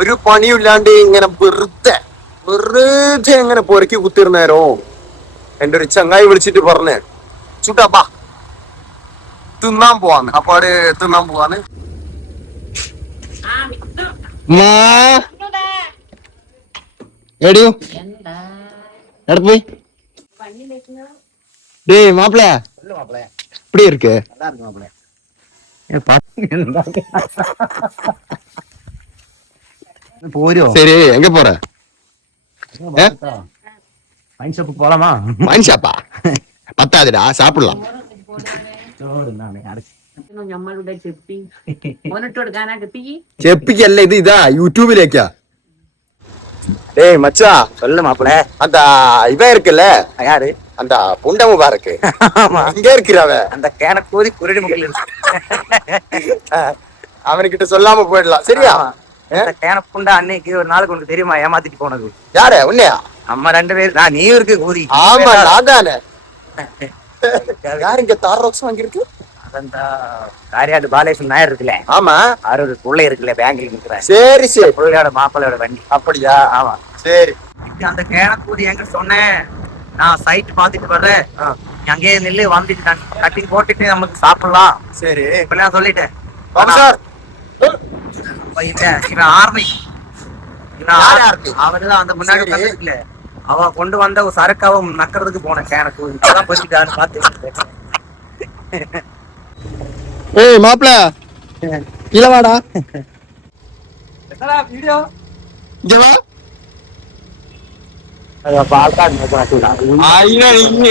ഒരു പണിയില്ലാണ്ട് ഇങ്ങനെ വെറുതെ ഇങ്ങനെ പൊരക്കി കുത്തിരുന്നേരോ എന്റെ ഒരു ചങ്ങായി വിളിച്ചിട്ട് പറഞ്ഞേ ചുട്ടാ തിന്നാൻ പോവാന്ന് അപ്പാട് തിന്നാൻ പോവാന്ന്. എടിയോ എവിടെ പോയി? டேய் மாப்பிள எப்படி இருக்கு? போரோ சரி எங்க போற? வைன் ஷாப் போலாமா? வைன் ஷாப்பா? பத்தாதுடா, சாப்பிடலாம். ചെപ്പിക്കല്ല ഇത്, ഇതാ യൂട്യൂബിലേക്കാ. டேய் மச்சா சொல்லு மாப்பிள. அந்த இவன் இருக்குல்ல, யாரு? அந்த புண்ட முபாரக்கு இங்க இருக்கிறவ அந்த கேனக்கூதி குருடி முகில் அவன்கிட்ட சொல்லாம போயிடலாம் சரியா? அந்த கேனப்புண்டா அன்னைக்கு ஒரு நாளுக்கு உனக்கு தெரியுமா ஏமாத்திட்டு போனது? யாரு உன்னையா? நம்ம 2 பேர் நான் நீ இருக்கு கூதி. ஆமா நான் தானே. யாரு இங்க தாரோக்ஸ் வாங்கிருக்கு? அந்த காரியாடு பாலேசன் நாயர் இருக்குல்ல, ஆமா அவரு புள்ளை இருக்குல்ல பேங்க்ல நிக்கிறேன். சரி சரி, புள்ளையோட மாப்பிள்ளையோட வண்டி. அப்படியா? ஆமா சரி. அந்த கேனக்கூதி எங்க சொன்னேன், நான் சைட் பாத்துட்டு வர்றேன், அங்கேயே நெல்லு வந்துட்டு கட்டிங் போட்டுட்டு நமக்கு சாப்பிடலாம். சரி இப்ப நான் சொல்லிட்டேன். சார் இவன் ஆர்மி, அவருதான் அந்த முன்னாடி இருக்குல்ல, அவ கொண்டு வந்த ஒரு சரக்காவ நக்கிறதுக்கு போன கேனக்கூதி இப்பதான் போச்சுட்டான்னு பாத்து. ஏய் மாப்ள கீழ வாடா. வீடியோ இங்க வா.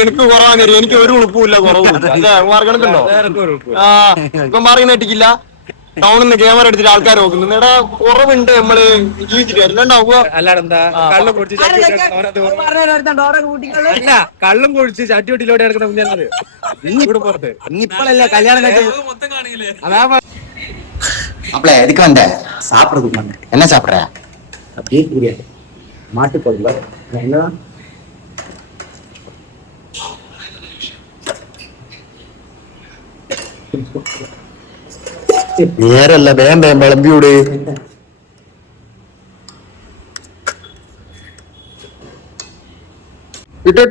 എനിക്ക് കുറവാണ്, എനിക്ക് ഒരു ഉളുപ്പില്ല, കുറവുണ്ടോ? ഇപ്പം പറയുന്ന കേട്ടിക്കില്ല, ടൗണിൽ നിന്ന് ക്യാമറ എടുത്തിട്ട് ആൾക്കാർ നോക്കുന്നു. എടാ കുറവുണ്ട്, നമ്മള് ജീവിച്ചിട്ട് അല്ലാണ്ടാവുക. കള്ളും കുടിച്ച് ചട്ടിയൊട്ടിലോടെ എടുക്കുന്ന കുഞ്ഞാണ് പുറത്ത്. ഇപ്പോഴല്ലേ കല്യാണം அப்பல எதுக்கு வந்த? சாப்பிடுறதுக்கு வந்த. என்ன சாப்பிடுற? பீஃப் பிரியாணி, மாட்டு குழம்பு. என்னதான் നേരല്ല, വേണ്ട വിളമ്പിയൂടെ. ഇട്ടോ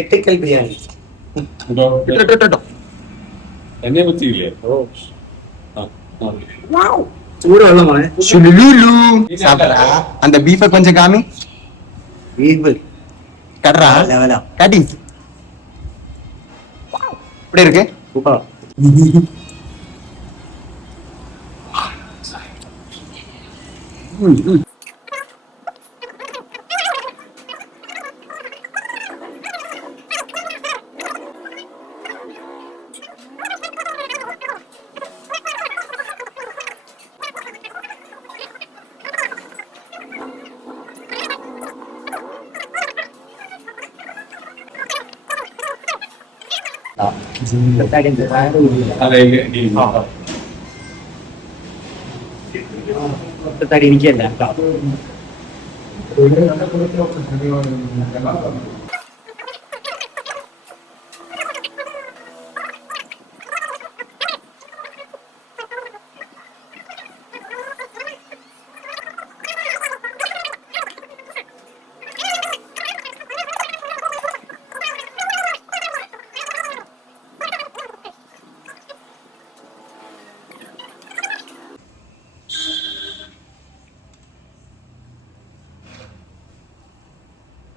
எட்டிக்கல் பிரியாணி ഇട്ടോ എന്നെ പറ്റിയില്ലേ? சூடு வெள்ளமான சாப்பிடா. அந்த பீஃப கொஞ்சம் காமி. பீஃப் கட்றா லெவலா கட்டி. இப்படி இருக்கு. சூப்பர். തടി എനിക്കല്ല